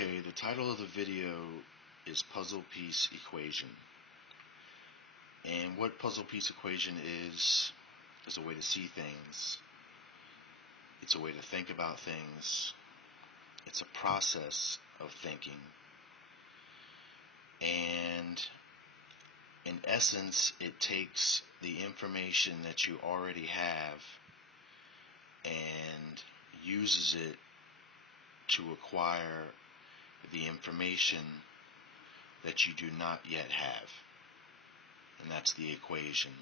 Okay, the title of the video is Puzzle Piece Equation. And what puzzle piece equation is a way to see things. It's a way to think about things. It's a process of thinking. And in essence, it takes the information that you already have and uses it to acquire the information that you do not yet have. And that's the equation.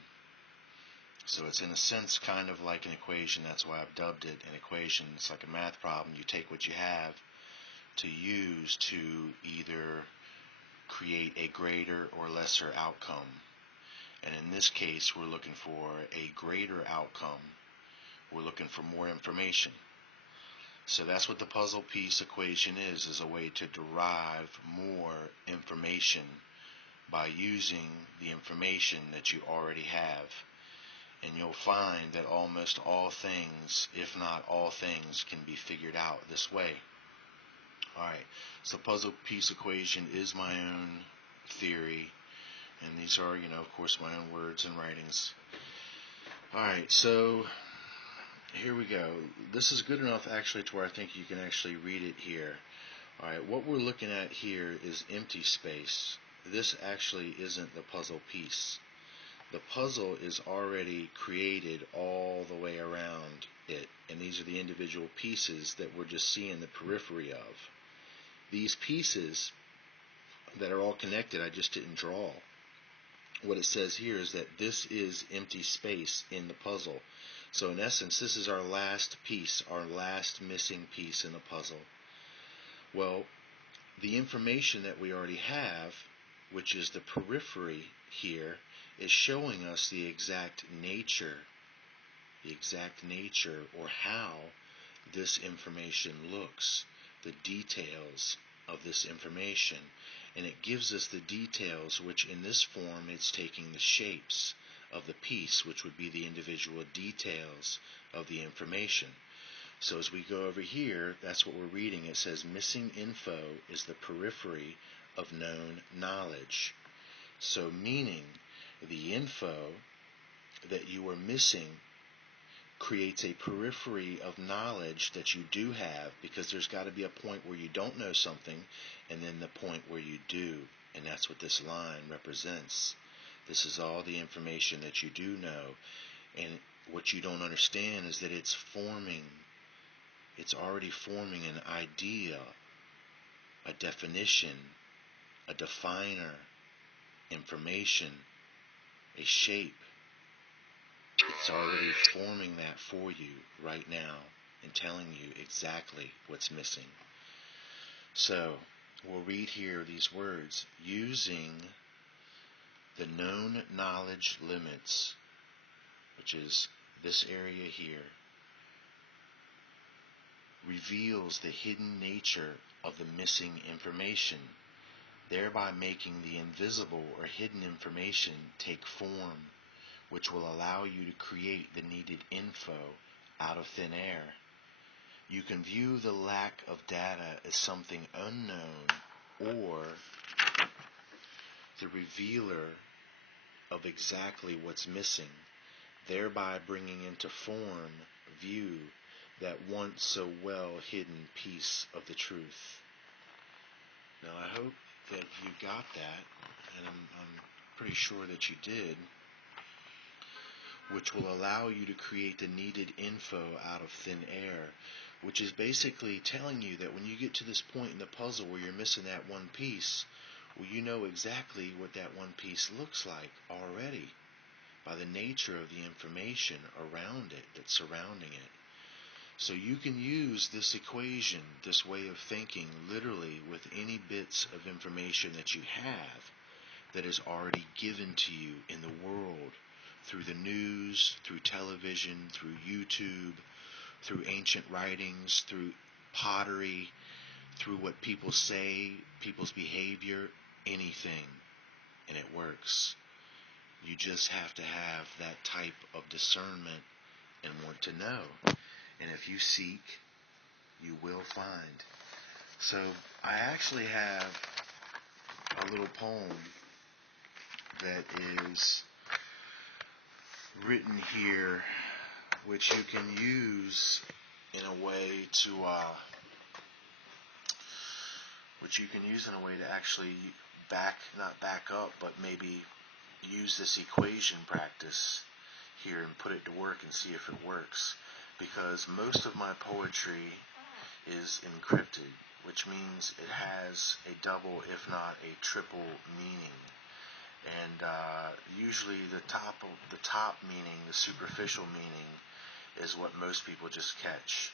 So it's in a sense kind of like an equation. That's why I've dubbed it an equation. It's like a math problem. You take what you have to use to either create a greater or lesser outcome. And in this case, we're looking for a greater outcome. We're looking for more information. So that's what the puzzle piece equation is a way to derive more information by using the information that you already have. And you'll find that almost all things, if not all things, can be figured out this way. Alright, so puzzle piece equation is my own theory, and these are, of course, my own words and writings. Alright, so here we go. This is good enough actually to where I think you can actually read it here. Alright, what we're looking at here is empty space. This actually isn't the puzzle piece. The puzzle is already created all the way around it, and these are the individual pieces that we're just seeing the periphery of. These pieces that are all connected, I just didn't draw. What it says here is that this is empty space in the puzzle. So in essence, this is our last piece, our last missing piece in the puzzle. Well, the information that we already have, which is the periphery here, is showing us the exact nature or how this information looks, the details of this information. And it gives us the details, which in this form it's taking the shapes of the piece, which would be the individual details of the information. So as we go over here, that's what we're reading. It says missing info is the periphery of known knowledge. So meaning the info that you are missing creates a periphery of knowledge that you do have, because there's got to be a point where you don't know something and then the point where you do, and that's what this line represents. This is all the information that you do know, and what you don't understand is that it's already forming an idea, a definition, a definer, information, a shape. It's already forming that for you right now and telling you exactly what's missing. So we'll read here these words. Using the known knowledge limits, which is this area here, reveals the hidden nature of the missing information, thereby making the invisible or hidden information take form, which will allow you to create the needed info out of thin air. You can view the lack of data as something unknown, or the revealer of exactly what's missing, thereby bringing into form view that once so well hidden piece of the truth. Now I hope that you got that, and I'm pretty sure that you did, which will allow you to create the needed info out of thin air, which is basically telling you that when you get to this point in the puzzle where you're missing that one piece, well, you know exactly what that one piece looks like already by the nature of the information around it that's surrounding it. So you can use this equation, this way of thinking, literally with any bits of information that you have that is already given to you in the world, through the news, through television, through YouTube, through ancient writings, through pottery, through what people say, people's behavior, anything, and it works. You just have to have that type of discernment and want to know. And if you seek, you will find. So I actually have a little poem that is written here, which you can use in a way to, actually not back up, but maybe use this equation practice here and put it to work and see if it works. Because most of my poetry is encrypted, which means it has a double, if not a triple meaning. And usually the top meaning, the superficial meaning, is what most people just catch.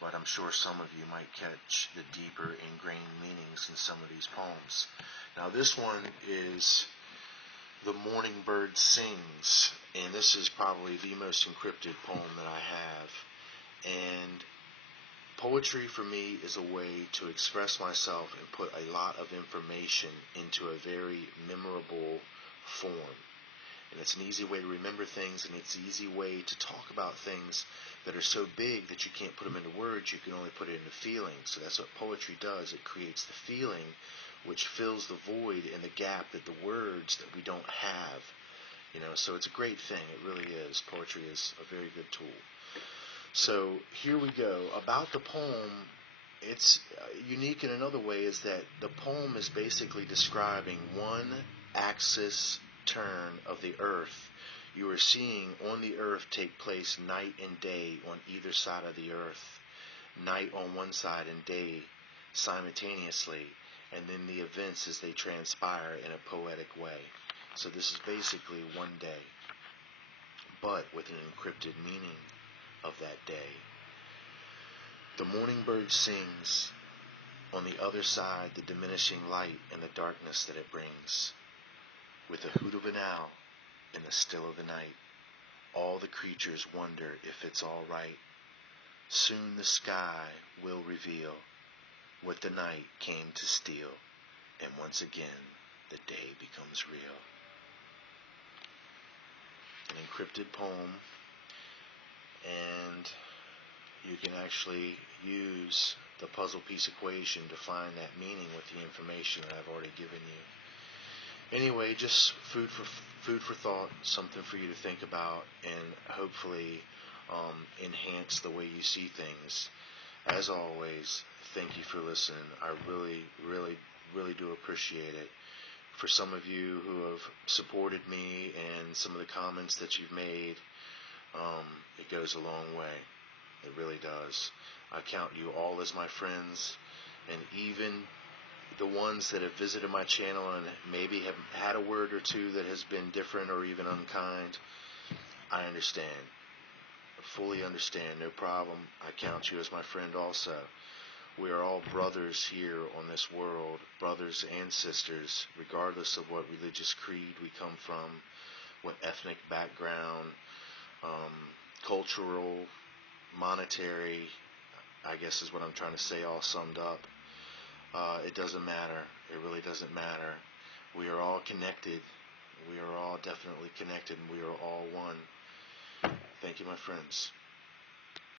But I'm sure some of you might catch the deeper ingrained meanings in some of these poems. Now this one is The Morning Bird Sings, and this is probably the most encrypted poem that I have. And poetry for me is a way to express myself and put a lot of information into a very memorable form. And it's an easy way to remember things, and it's an easy way to talk about things that are so big that you can't put them into words. You can only put it into feelings. So that's what poetry does. It creates the feeling, which fills the void and the gap that the words that we don't have. So it's a great thing. It really is. Poetry is a very good tool. So here we go. About the poem, it's unique in another way, is that the poem is basically describing one axis turn of the earth. You are seeing on the earth take place night and day on either side of the earth. Night on one side and day simultaneously, and then the events as they transpire in a poetic way. So this is basically one day, but with an encrypted meaning of that day. The morning bird sings, on the other side the diminishing light and the darkness that it brings. With the hoot of an owl in the still of the night, all the creatures wonder if it's all right. Soon the sky will reveal what the night came to steal, and once again the day becomes real. An encrypted poem, and you can actually use the puzzle piece equation to find that meaning with the information that I've already given you. Anyway, just food for thought, something for you to think about, and hopefully enhance the way you see things. As always, thank you for listening. I really, really, really do appreciate it. For some of you who have supported me and some of the comments that you've made, it goes a long way. It really does. I count you all as my friends, and even the ones that have visited my channel and maybe have had a word or two that has been different or even unkind, I understand. I fully understand. No problem. I count you as my friend also. We are all brothers here on this world, brothers and sisters, regardless of what religious creed we come from, what ethnic background, cultural, monetary, I guess is what I'm trying to say, all summed up. It doesn't matter. It really doesn't matter. We are all connected. We are all definitely connected, and we are all one. Thank you, my friends.